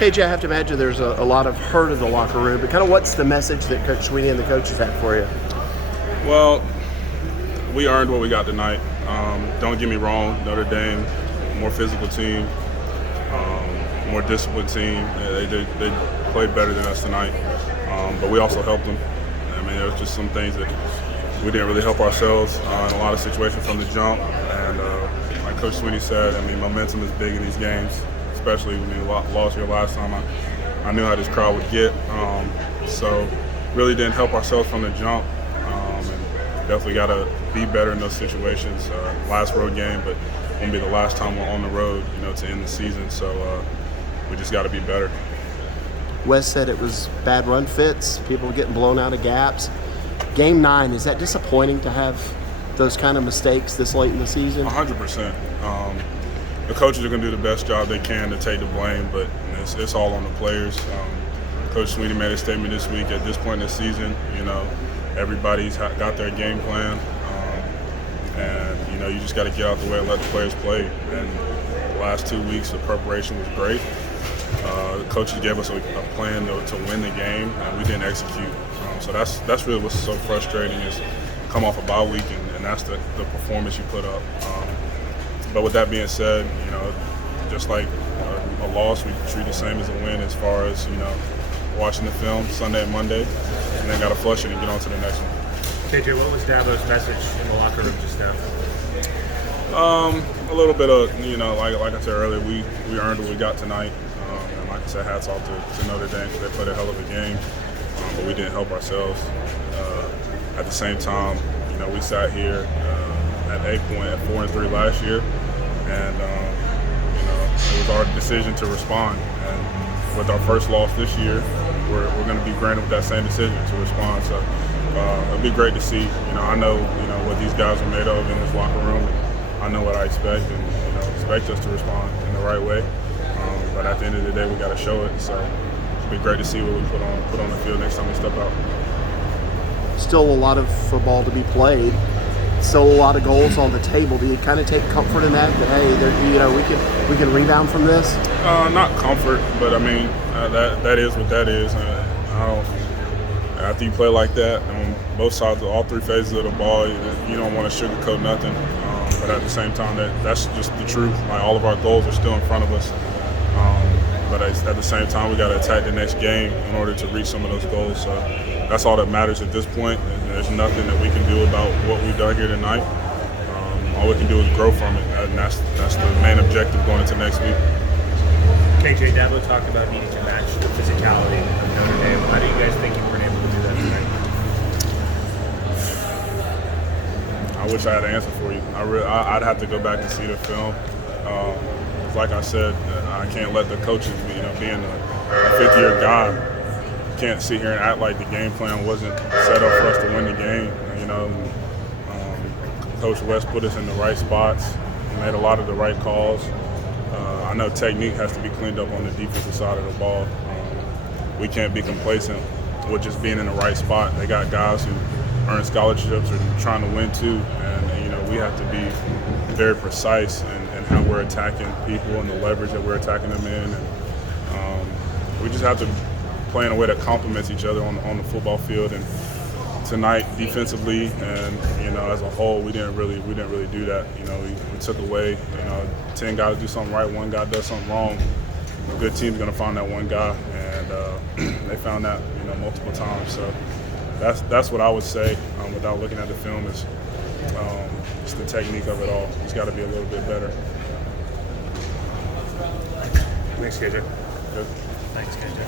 KJ, I have to imagine there's a lot of hurt in the locker room, but kind of what's the message that Coach Sweeney and the coaches have for you? Well, we earned what we got tonight. Don't get me wrong, Notre Dame, more physical team, more disciplined team. They played better than us tonight, but we also helped them. I mean, there was just some things that we didn't really help ourselves in a lot of situations from the jump. And like Coach Sweeney said, I mean, momentum is big in these games, especially when we lost here last time. I knew how this crowd would get, so really didn't help ourselves from the jump. And definitely got to be better in those situations. Last road game, but won't be the last time we're on the road, to end the season. So we just got to be better. Wes said it was bad run fits, people getting blown out of gaps. Game 9, is that disappointing to have those kind of mistakes this late in the season? 100%. The coaches are going to do the best job they can to take the blame, but it's all on the players. Coach Sweeney made a statement this week. At this point in the season, everybody's got their game plan, and you just got to get out the way and let the players play. And the last 2 weeks of preparation was great. The coaches gave us a plan to win the game, and we didn't execute. So that's really what's so frustrating, is come off a bye week and that's the performance you put up. But with that being said, just like a loss, we treat the same as a win as far as watching the film Sunday and Monday, and then got to flush it and get on to the next one. KJ, what was Dabo's message in the locker room just now? A little bit of, like I said earlier, we earned what we got tonight. And like I said, hats off to Notre Dame because they played a hell of a game, but we didn't help ourselves. At the same time, we sat here at a point at 4-3 last year, and it was our decision to respond. And with our first loss this year, we're going to be granted with that same decision to respond. So it'll be great to see. I know what these guys are made of in this locker room. I know what I expect, and expect us to respond in the right way. But at the end of the day, we got to show it. So it'll be great to see what we put on the field next time we step out. Still a lot of football to be played. Still a lot of goals on the table. Do you kind of take comfort in that hey, we can rebound from this? Not comfort, but I mean that is what that is. After you play like that on both sides, all three phases of the ball, you don't want to sugarcoat nothing. But at the same time, that's just the truth. Like, all of our goals are still in front of us. But at the same time, we got to attack the next game in order to reach some of those goals. So that's all that matters at this point. There's nothing that we can do about what we've done here tonight. All we can do is grow from it, and that's the main objective going into next week. KJ, Dabo talked about needing to match the physicality of Notre Dame. How do you guys think you were able to do that tonight? I wish I had an answer for you. I'd have to go back and see the film. Like I said, I can't let the coaches, being a fifth-year guy, can't sit here and act like the game plan wasn't set up for us to win the game. Coach West put us in the right spots, made a lot of the right calls. I know technique has to be cleaned up on the defensive side of the ball. We can't be complacent with just being in the right spot. They got guys who earn scholarships or trying to win too, and we have to be very precise in how we're attacking people and the leverage that we're attacking them in. And we just have to play in a way that complements each other on the football field. And tonight, defensively and as a whole, we didn't really do that. We took away 10 guys do something right, one guy does something wrong. A good team's going to find that one guy, and they found that multiple times. So that's what I would say without looking at the film is just the technique of it all. It's got to be a little bit better. Thanks, KJ. Good. Thanks, KJ.